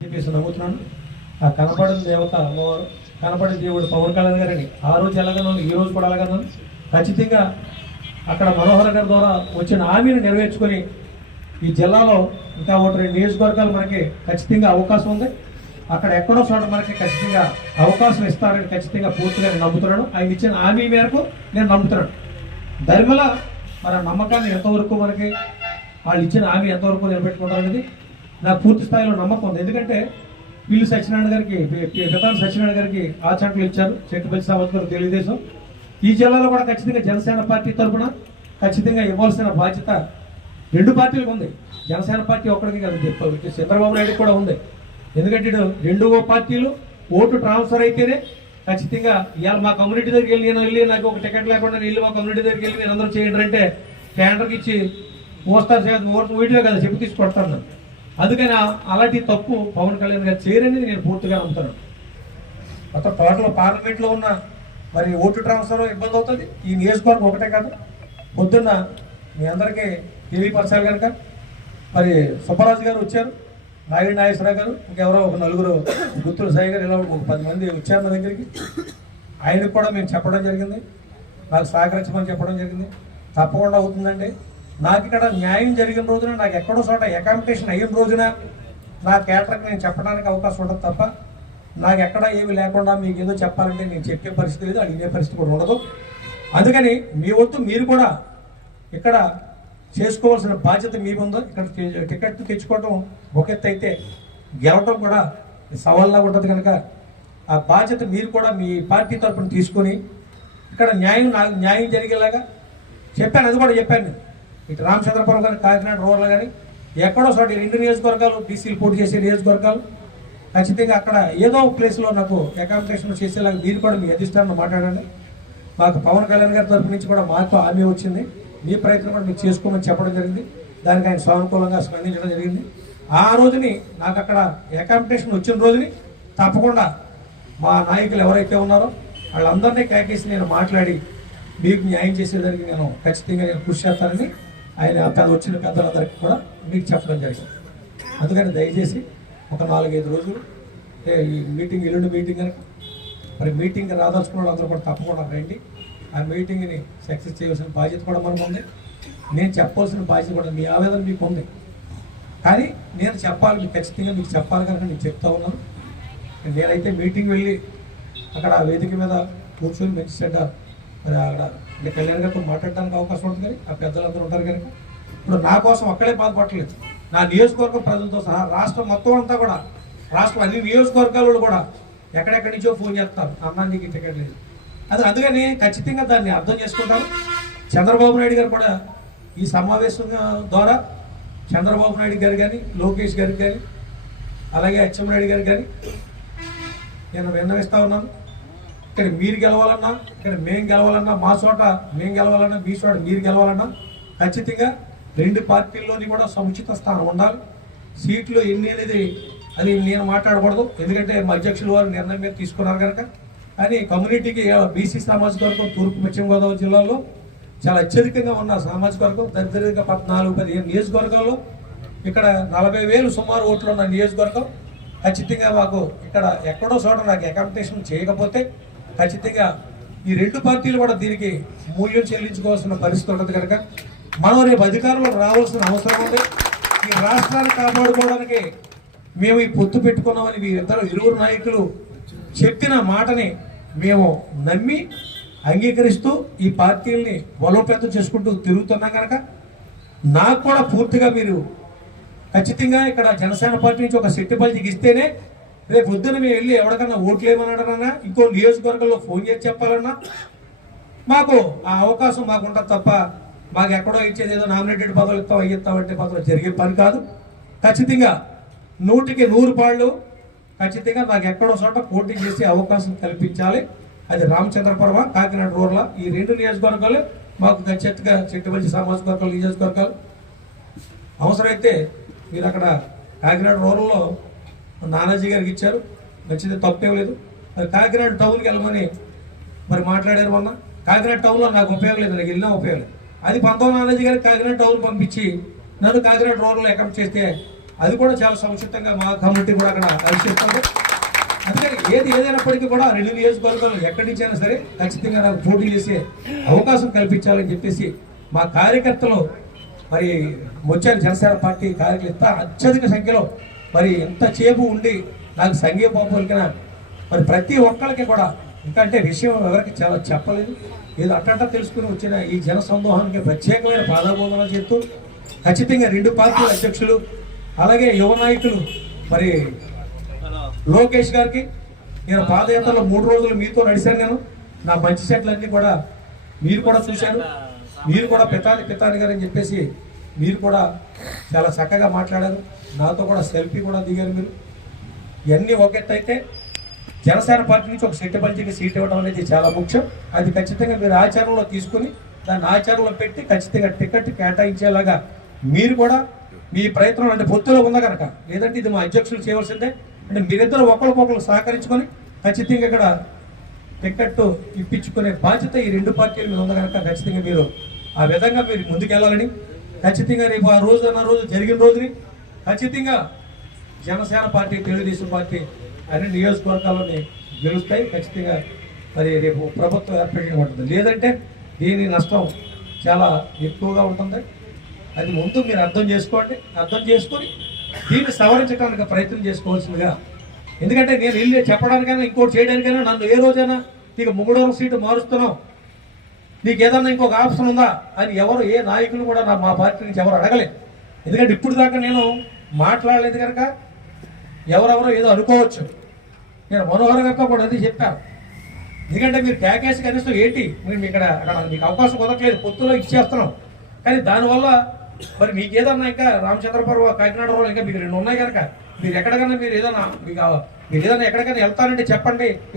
చెప్పేసి నమ్ముతున్నాను ఆ కనపడిన దేవత అమ్మవారు కనపడిన దేవుడు పవన్ కళ్యాణ్ గారని ఆ రోజు ఎలాగన్నాను ఈ రోజు కూడా అలాగన్నాను. ఖచ్చితంగా అక్కడ మనోహర్ గారి ద్వారా వచ్చిన హామీని నెరవేర్చుకొని ఈ జిల్లాలో ఇంకా ఒకటి రెండు నియోజకవర్గాలు మనకి ఖచ్చితంగా అవకాశం ఉంది. అక్కడ ఎక్కడో చోట మనకి ఖచ్చితంగా అవకాశం ఇస్తారని ఖచ్చితంగా పూర్తిగా నేను నమ్ముతున్నాను. ఆయన ఇచ్చిన హామీ మేరకు నేను నమ్ముతున్నాను. ధర్మల మన నమ్మకాన్ని ఎంతవరకు మనకి వాళ్ళు ఇచ్చిన హామీ ఎంతవరకు నిలబెట్టుకుంటారనేది నాకు పూర్తి స్థాయిలో నమ్మకం ఉంది. ఎందుకంటే వీళ్ళు సత్యనారాయణ గారికి విధాన సత్యనారాయణ గారికి ఆచరణలు ఇచ్చారు. చెట్టుపల్లి సావంత్ తెలుగుదేశం. ఈ జిల్లాలో కూడా ఖచ్చితంగా జనసేన పార్టీ తరఫున ఖచ్చితంగా ఇవ్వాల్సిన బాధ్యత రెండు పార్టీలకు ఉంది. జనసేన పార్టీ ఒక్కడికి కాదు చెప్పారు చంద్రబాబు నాయుడు కూడా ఉంది. ఎందుకంటే ఇటు రెండు పార్టీలు ఓటు ట్రాన్స్ఫర్ అయితేనే ఖచ్చితంగా ఇవాళ మా కమ్యూనిటీ దగ్గరికి వెళ్ళి నేను వెళ్ళి నాకు ఒక టికెట్ లేకుండా వెళ్ళి మా కమ్యూనిటీ దగ్గరికి వెళ్ళి నేను అందరూ చేయండి అంటే కేంద్రకి ఇచ్చి మోస్తారు వీటిలో కదా చెప్పి తీసుకొడతాను నన్ను. అందుకని అలాంటి తప్పు పవన్ కళ్యాణ్ గారు చేయరని నేను పూర్తిగా నమ్ముతాను. మొత్తం టోటల్ పార్లమెంట్లో ఉన్న మరి ఓటు ట్రాన్స్ఫర్ ఇబ్బంది అవుతుంది. ఈ నియోజకవర్గం ఒకటే కాదు. పొద్దున్న మీ అందరికీ తెలియపరచాలి కనుక. మరి సుబ్బరాజు గారు వచ్చారు. నాయుడు నాగేశ్వరరావు గారు ఇంకెవరో ఒక నలుగురు గుత్తుల సాయి గారు ఇలా ఒక పది మంది వచ్చారు నా దగ్గరికి. ఆయనకు కూడా మేము చెప్పడం జరిగింది. నాకు సహకరించమని చెప్పడం జరిగింది. తప్పకుండా అవుతుందండి. నాకు ఇక్కడ న్యాయం జరిగిన రోజున నాకు ఎక్కడో చోట అకామిడేషన్ అయిన రోజున నా కేటర్కి నేను చెప్పడానికి అవకాశం ఉండదు తప్ప నాకు ఎక్కడ ఏమి లేకుండా మీకు ఏదో చెప్పాలంటే నేను చెప్పే పరిస్థితి లేదు అడిగే పరిస్థితి కూడా ఉండదు అందుకని మీ వద్దు మీరు కూడా ఇక్కడ చేసుకోవాల్సిన బాధ్యత మీ ఉందో ఇక్కడ టికెట్ తెచ్చుకోవడం ఒక ఎత్తు అయితే గెలవడం కూడా సవాల్లా ఉంటుంది కనుక ఆ బాధ్యత మీరు కూడా మీ పార్టీ తరఫున తీసుకొని ఇక్కడ న్యాయం నాకు న్యాయం జరిగేలాగా చెప్పాను అది కూడా చెప్పాను నేను. ఇటు రామచంద్రపురం కానీ కాకినాడ రూరల్ కానీ ఎక్కడో చోట రెండు నియోజకవర్గాలు బీసీలు పోటీ చేసే నియోజకవర్గాలు. ఖచ్చితంగా అక్కడ ఏదో ఒక ప్లేస్లో నాకు అకామిడేషన్ చేసేలాగా మీరు కూడా మీ అధిష్టానం మాట్లాడండి. మాకు పవన్ కళ్యాణ్ గారి తరపు నుంచి కూడా మాకు హామీ వచ్చింది. మీ ప్రయత్నం కూడా మీరు చేసుకోమని చెప్పడం జరిగింది. దానికి ఆయన సానుకూలంగా స్పందించడం జరిగింది. ఆ రోజుని నాకు అక్కడ అకామిడేషన్ వచ్చిన రోజుని తప్పకుండా మా నాయకులు ఎవరైతే ఉన్నారో వాళ్ళందరినీ కేకేసి నేను మాట్లాడి మీకు న్యాయం చేసేదానికి నేను ఖచ్చితంగా నేను కృషి చేస్తానని ఆయన వచ్చిన పెద్దలందరికీ కూడా మీకు చెప్పడం జరిగింది. అందుకని దయచేసి ఒక నాలుగైదు రోజులు ఈ మీటింగ్ ఎల్లుండి మీటింగ్ కనుక మరి మీటింగ్ రాదలుచుకున్న వాళ్ళందరూ కూడా తప్పకుండా రండి. ఆ మీటింగ్ని సక్సెస్ చేయవలసిన బాధ్యత కూడా మనకు ఉంది. నేను చెప్పవలసిన బాధ్యత కూడా మీ ఆవేదన మీకు ఉంది. కానీ నేను చెప్పాలి మీకు ఖచ్చితంగా మీకు చెప్పాలి కనుక నేను చెప్తా ఉన్నాను. నేనైతే మీటింగ్ వెళ్ళి అక్కడ ఆ వేదిక మీద కూర్చొని మంచి చెడ్డ మరి అక్కడ ఇంకా కళ్యాణ్ గారితో మాట్లాడడానికి అవకాశం ఉంటుంది కానీ ఆ పెద్దలందరూ ఉంటారు కనుక. ఇప్పుడు నా కోసం అక్కడే బాధపడలేదు. నా నియోజకవర్గం ప్రజలతో సహా రాష్ట్రం మొత్తం అంతా కూడా రాష్ట్రం అన్ని నియోజకవర్గాలు కూడా ఎక్కడెక్కడి నుంచో ఫోన్ చేస్తారు. అన్నానికి టికెట్ లేదు. అది అందుకని ఖచ్చితంగా దాన్ని అర్థం చేసుకుంటారు చంద్రబాబు నాయుడు గారు కూడా ఈ సమావేశం ద్వారా చంద్రబాబు నాయుడు గారు కానీ లోకేష్ గారికి కానీ అలాగే అచ్చెన్నాయుడు గారు కానీ నేను విన్నవిస్తా ఉన్నాను. ఇక్కడ మీరు గెలవాలన్నా ఇక్కడ మేము గెలవాలన్నా మా చోట మేము గెలవాలన్నా మీ చోట మీరు గెలవాలన్నా ఖచ్చితంగా రెండు పార్టీల్లోని కూడా సముచిత స్థానం ఉండాలి. సీట్లు ఎన్ని అనేది అది నేను మాట్లాడకూడదు. ఎందుకంటే మా అధ్యక్షులు వారు నిర్ణయం మీద తీసుకున్నారు కనుక. కానీ కమ్యూనిటీకి బీసీ సామాజిక వర్గం తూర్పు పశ్చిమ గోదావరి జిల్లాలో చాలా అత్యధికంగా ఉన్న సామాజిక వర్గం దరిద్రంగా పద్నాలుగు పదిహేను నియోజకవర్గాల్లో ఇక్కడ నలభై వేలు సుమారు ఓట్లు ఉన్న నియోజకవర్గం ఖచ్చితంగా మాకు ఇక్కడ ఎక్కడో చోట నాకు అకామిడేషన్ చేయకపోతే ఖచ్చితంగా ఈ రెండు పార్టీలు కూడా దీనికి మూల్యం చెల్లించుకోవాల్సిన పరిస్థితి ఉంటుంది కనుక మనం రేపు అధికారంలో రావాల్సిన అవసరం ఉంది. ఈ రాష్ట్రాన్ని కాపాడుకోవడానికి మేము ఈ పొత్తు పెట్టుకున్నామని వీరిద్దరు ఇద్దరు ఇరువురు నాయకులు చెప్పిన మాటని మేము నమ్మి అంగీకరిస్తూ ఈ పార్టీల్ని బలోపేతం చేసుకుంటూ తిరుగుతున్నాం కనుక నాకు కూడా పూర్తిగా మీరు ఖచ్చితంగా ఇక్కడ జనసేన పార్టీ నుంచి ఒక సెట్టుపల్లికి ఇస్తేనే రేపు పొద్దున మేము వెళ్ళి ఎవరికన్నా ఓట్లు ఇంకో నియోజకవర్గంలో ఫోన్ చేసి చెప్పాలన్నా మాకు ఆ అవకాశం మాకు ఉంటుంది తప్ప మాకు ఎక్కడో ఇచ్చేది ఏదో నామినేటెడ్ పదవులు ఇస్తాం అవి అంటే పదవులు జరిగే పని కాదు. ఖచ్చితంగా నూటికి నూరు పాళ్ళు ఖచ్చితంగా నాకు ఎక్కడో చోట పోటీ చేసే అవకాశం కల్పించాలి. అది రామచంద్రపురమ కాకినాడ రూరల్ ఈ రెండు నియోజకవర్గాలు మాకు ఖచ్చితంగా చెట్టుపల్లి సామాజిక వర్గాలు నియోజకవర్గాలు. అవసరమైతే మీరు అక్కడ కాకినాడ రూరల్లో నానాజీ గారికి ఇచ్చారు. నచ్చితే తప్పేం లేదు. మరి కాకినాడ టౌన్కి వెళ్ళమని మరి మాట్లాడారు మొన్న. కాకినాడ టౌన్లో నాకు ఉపయోగం లేదు నాకు వెళ్ళినా ఉపయోగం లేదు. అది పంతొమ్మిది నానాజీ గారికి కాకినాడ టౌన్ పంపించి నన్ను కాకినాడ రూరల్ అకౌంట్ చేస్తే అది కూడా చాలా సముచితంగా మా కమ్యూనిటీ కూడా అక్కడ ఆవిష్కరిస్తుంది అందుకని ఏది ఏదైనప్పటికీ కూడా రెండు నియోజకవర్గాలు ఎక్కడి నుంచి అయినా సరే ఖచ్చితంగా నాకు పోటీ చేసే అవకాశం కల్పించాలని చెప్పేసి మా కార్యకర్తలు మరి వచ్చారు జనసేన పార్టీ కార్యకర్త అత్యధిక సంఖ్యలో మరి ఇంతసేపు ఉండి నాకు సంఘీయ పంపులకిన మరి ప్రతి ఒక్కరికి కూడా ఇంకా విషయం ఎవరికి చాలా చెప్పలేదు. ఏదో అట్టంట తెలుసుకుని వచ్చిన ఈ జన సందోహానికి ప్రత్యేకమైన పాదాబోధనలు చెప్తూ ఖచ్చితంగా రెండు పార్టీల అధ్యక్షులు అలాగే యువ నాయకులు మరి లోకేష్ గారికి నేను పాదయాత్రలో మూడు రోజులు మీతో నడిచాను నేను. నా మంచి చెట్లన్నీ కూడా మీరు కూడా చూశారు. మీరు కూడా పితాని పితాని గారు అని చెప్పేసి మీరు కూడా చాలా చక్కగా మాట్లాడారు. నాతో కూడా సెల్ఫీ కూడా దిగారు మీరు. ఇవన్నీ ఒక జనసేన పార్టీ నుంచి ఒక సీటు సీట్ ఇవ్వడం అనేది చాలా ముఖ్యం. అది ఖచ్చితంగా మీరు ఆచారంలో తీసుకుని దాన్ని ఆచారంలో పెట్టి ఖచ్చితంగా టికెట్ కేటాయించేలాగా మీరు కూడా మీ ప్రయత్నం అంటే పొత్తులో ఉందా కనుక? లేదంటే ఇది మా అధ్యక్షులు చేయవలసిందే. అంటే మీరిద్దరు ఒకరికొకరు సహకరించుకొని ఖచ్చితంగా ఇక్కడ టికెట్ ఇప్పించుకునే బాధ్యత ఈ రెండు పార్టీల మీద ఉంది కనుక ఖచ్చితంగా మీరు ఆ విధంగా మీరు ముందుకెళ్ళాలని ఖచ్చితంగా రేపు ఆ రోజు అన్న రోజు జరిగిన రోజుని ఖచ్చితంగా జనసేన పార్టీ తెలుగుదేశం పార్టీ అన్ని నియోజకవర్గాల్లోని గెలుస్తాయి. ఖచ్చితంగా మరి రేపు ప్రభుత్వం ఏర్పడిన ఉంటుంది. లేదంటే దీని నష్టం చాలా ఎక్కువగా ఉంటుంది. అది ముందు మీరు అర్థం చేసుకోండి. అర్థం చేసుకొని దీన్ని సవరించడానికి ప్రయత్నం చేసుకోవాల్సిందిగా. ఎందుకంటే నేను వెళ్ళి చెప్పడానికైనా ఇంకోటి చేయడానికైనా నన్ను ఏ రోజైనా నీకు మూడవ సీటు మారుస్తున్నావు. నీకు ఏదన్నా ఇంకొక ఆప్షన్ ఉందా అని ఎవరు ఏ నాయకులు కూడా నా మా పార్టీ నుంచి ఎవరు అడగలేదు. ఎందుకంటే ఇప్పుడు దాకా నేను మాట్లాడలేదు కనుక ఎవరెవరో ఏదో అనుకోవచ్చు. నేను మనోహర్ గారితో కూడా అది చెప్పాను. ఎందుకంటే మీరు ప్యాకేజ్ కనీసం ఏంటి? మేము ఇక్కడ అక్కడ మీకు అవకాశం కుదరట్లేదు పొత్తులో ఇచ్చేస్తున్నాం. కానీ దానివల్ల మరి మీకు ఏదన్నా ఇంకా రామచంద్రపురం కాకినాడలో ఇంకా మీకు రెండు ఉన్నాయి కనుక మీరు ఎక్కడికైనా మీరు ఏదైనా మీకు మీరు ఏదైనా ఎక్కడికైనా వెళ్తారంటే చెప్పండి.